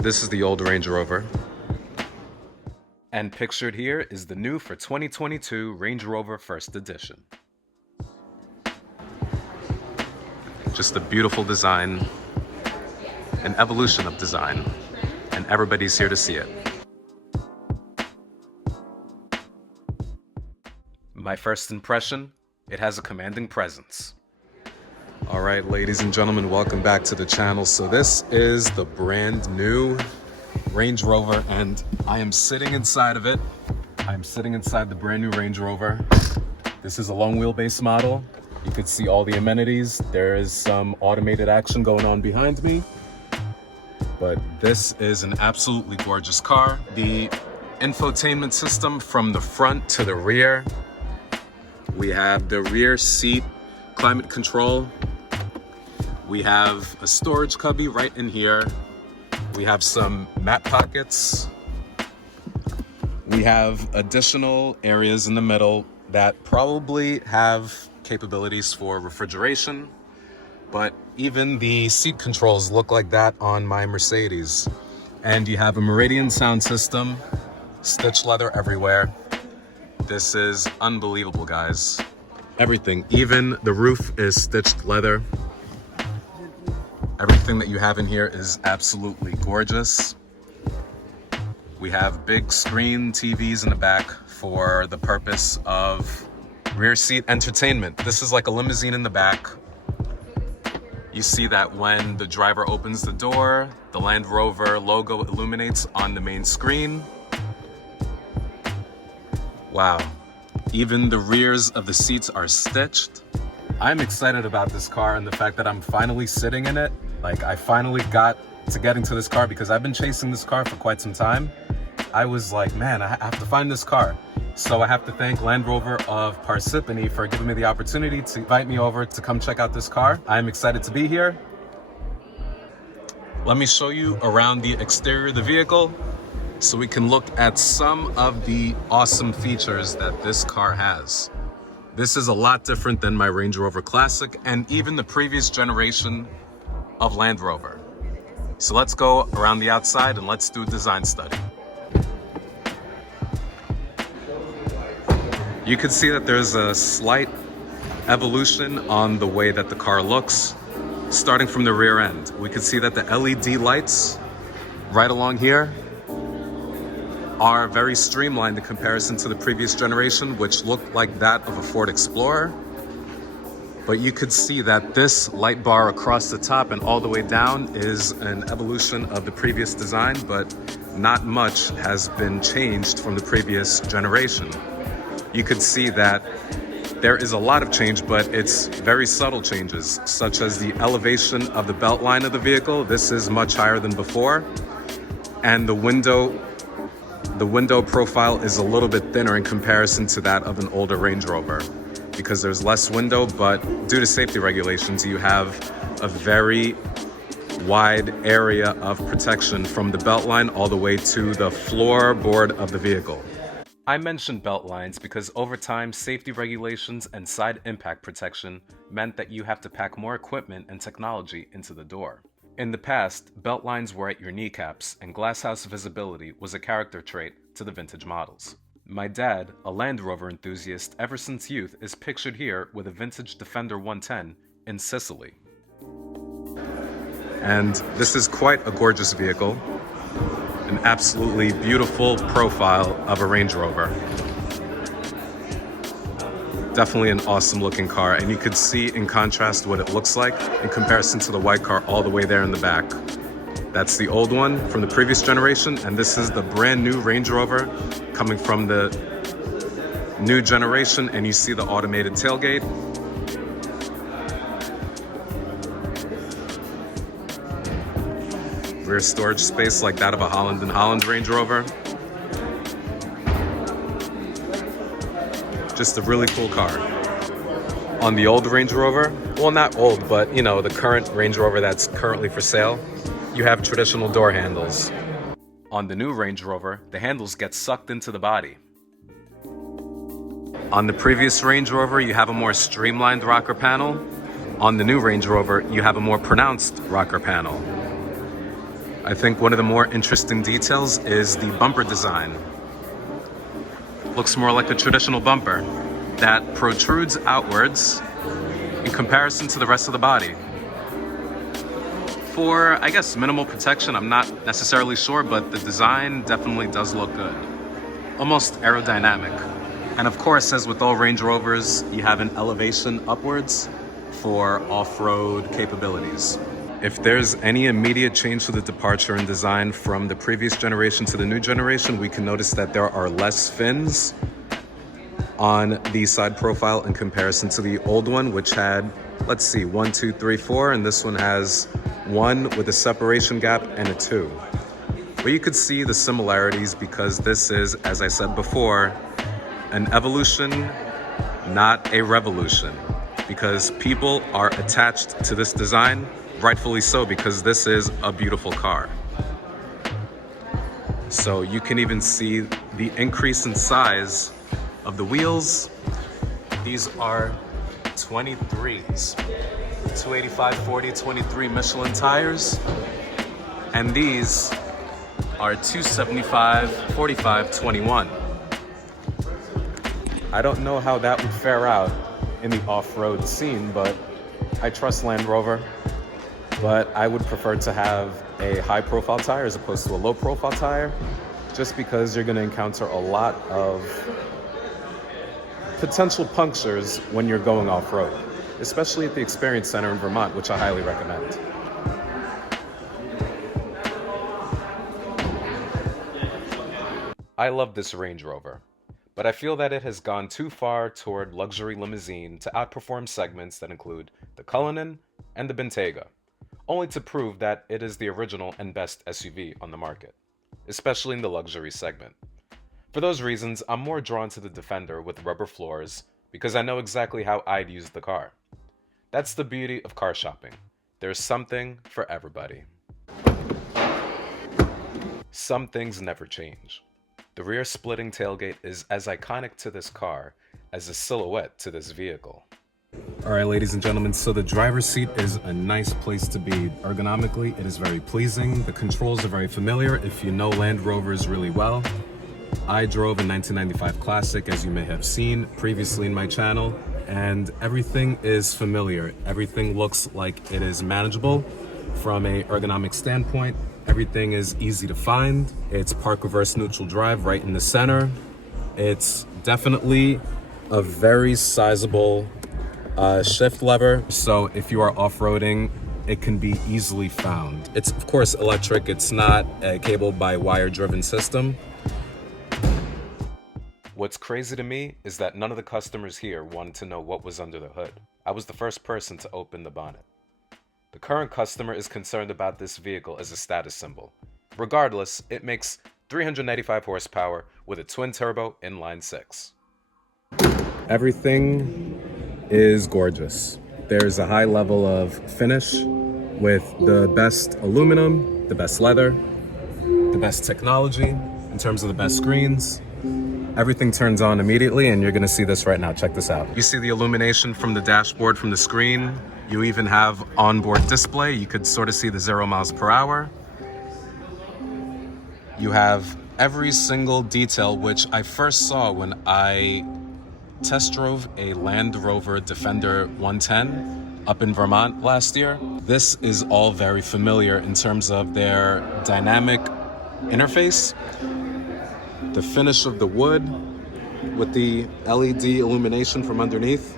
This is the old Range Rover. And pictured here is the new for 2022 Range Rover First Edition. Just a beautiful design, an evolution of design, and everybody's here to see it. My first impression, it has a commanding presence. All right, ladies and gentlemen, welcome back to the channel. So this is the brand new Range Rover, and I am sitting inside of it. I'm sitting inside the brand new Range Rover. This is a long wheelbase model. You could see all the amenities. There is some automated action going on behind me, but this is an absolutely gorgeous car. The infotainment system from the front to the rear. We have the rear seat climate control. We have a storage cubby right in here. We have some mat pockets. We have additional areas in the middle that probably have capabilities for refrigeration, but even the seat controls look like that on my Mercedes. And you have a Meridian sound system, stitched leather everywhere. This is unbelievable, guys. Everything, even the roof is stitched leather. Everything that you have in here is absolutely gorgeous. We have big screen TVs in the back for the purpose of rear seat entertainment. This is like a limousine in the back. You see that when the driver opens the door, the Land Rover logo illuminates on the main screen. Wow. Even the rears of the seats are stitched. I'm excited about this car and the fact that I'm finally sitting in it. Like, I finally got to getting to this car because I've been chasing this car for quite some time. I was like, man, I have to find this car. So I have to thank Land Rover of Parsippany for giving me the opportunity to invite me over to come check out this car. I'm excited to be here. Let me show you around the exterior of the vehicle so we can look at some of the awesome features that this car has. This is a lot different than my Range Rover Classic and even the previous generation of Land Rover. So let's go around the outside and let's do a design study. You can see that there's a slight evolution on the way that the car looks. Starting from the rear end, we can see that the LED lights right along here are very streamlined in comparison to the previous generation, which looked like that of a Ford Explorer. But you could see that this light bar across the top and all the way down is an evolution of the previous design, but not much has been changed from the previous generation. You could see that there is a lot of change, but it's very subtle changes, such as the elevation of the belt line of the vehicle. This is much higher than before. And the window profile is a little bit thinner in comparison to that of an older Range Rover, because there's less window, but due to safety regulations, you have a very wide area of protection from the belt line all the way to the floorboard of the vehicle. I mentioned belt lines because over time, safety regulations and side impact protection meant that you have to pack more equipment and technology into the door. In the past, belt lines were at your kneecaps, and glasshouse visibility was a character trait to the vintage models. My dad, a Land Rover enthusiast ever since youth, is pictured here with a vintage Defender 110 in Sicily. And this is quite a gorgeous vehicle, an absolutely beautiful profile of a Range Rover. Definitely an awesome looking car, and you could see in contrast what it looks like in comparison to the white car all the way there in the back. That's the old one from the previous generation, and this is the brand new Range Rover coming from the new generation, and you see the automated tailgate. Rear storage space like that of a Holland & Holland Range Rover. Just a really cool car. On the old Range Rover, well, not old, but you know, the current Range Rover that's currently for sale, you have traditional door handles. On the new Range Rover, the handles get sucked into the body. On the previous Range Rover, you have a more streamlined rocker panel. On the new Range Rover, you have a more pronounced rocker panel. I think one of the more interesting details is the bumper design. Looks more like a traditional bumper that protrudes outwards in comparison to the rest of the body. For, I guess, minimal protection, I'm not necessarily sure, but the design definitely does look good. Almost aerodynamic. And of course, as with all Range Rovers, you have an elevation upwards for off-road capabilities. If there's any immediate change to the departure in design from the previous generation to the new generation, we can notice that there are less fins on the side profile in comparison to the old one, which had, let's see, 1, 2, 3, 4, and this one has 1 with a separation gap and a 2. But you could see the similarities because this is, as I said before, an evolution, not a revolution, because people are attached to this design, rightfully so, because this is a beautiful car. So you can even see the increase in size of the wheels. These are 23s, 285/40 23 Michelin tires, and these are 275/45 21. I don't know how that would fare out in the off-road scene, but I trust Land Rover. But I would prefer to have a high-profile tire as opposed to a low-profile tire, just because you're going to encounter a lot of potential punctures when you're going off-road, especially at the Experience Center in Vermont, which I highly recommend. I love this Range Rover, but I feel that it has gone too far toward luxury limousine to outperform segments that include the Cullinan and the Bentayga, only to prove that it is the original and best SUV on the market, especially in the luxury segment. For those reasons, I'm more drawn to the Defender with rubber floors because I know exactly how I'd use the car. That's the beauty of car shopping. There's something for everybody. Some things never change. The rear splitting tailgate is as iconic to this car as the silhouette to this vehicle. All right, ladies and gentlemen, so the driver's seat is a nice place to be. Ergonomically, it is very pleasing. The controls are very familiar if you know Land Rovers really well. I drove a 1995 Classic, as you may have seen previously in my channel, and everything is familiar. Everything looks like it is manageable from an ergonomic standpoint. Everything is easy to find. It's park reverse neutral drive right in the center. It's definitely a very sizable shift lever, so if you are off-roading, it can be easily found. It's of course electric. It's not a cable-by-wire driven system. What's crazy to me is that none of the customers here wanted to know what was under the hood. I was the first person to open the bonnet. The current customer is concerned about this vehicle as a status symbol. Regardless, it makes 395 horsepower with a twin-turbo inline-six. Everything is gorgeous. There's a high level of finish with the best aluminum, the best leather, the best technology in terms of the best screens. Everything turns on immediately, and you're gonna see this right now. Check this out. You see the illumination from the dashboard, from the screen. You even have onboard display. You could sort of see the 0 miles per hour. You have every single detail, which I first saw when I test drove a Land Rover Defender 110 up in Vermont last year. This is all very familiar in terms of their dynamic interface. The finish of the wood with the LED illumination from underneath,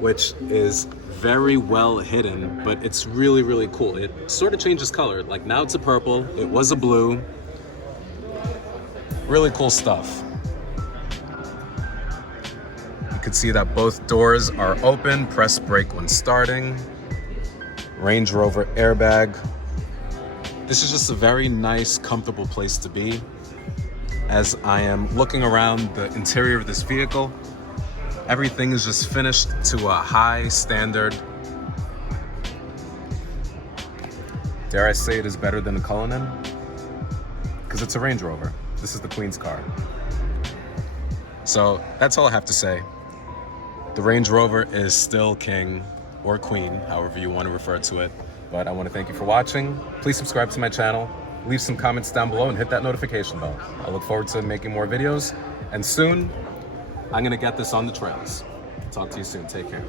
which is very well hidden, but it's really, really cool. It sort of changes color. Like now it's a purple, it was a blue. Really cool stuff. You can see that both doors are open, press brake when starting. Range Rover airbag. This is just a very nice, comfortable place to be. As I am looking around the interior of this vehicle, everything is just finished to a high standard. Dare I say it is better than the Cullinan? Because it's a Range Rover. This is the Queen's car. So that's all I have to say. The Range Rover is still king, or queen, however you want to refer to it. But I want to thank you for watching. Please subscribe to my channel, leave some comments down below, and hit that notification bell. I look forward to making more videos, and soon I'm gonna get this on the trails. Talk to you soon. Take care.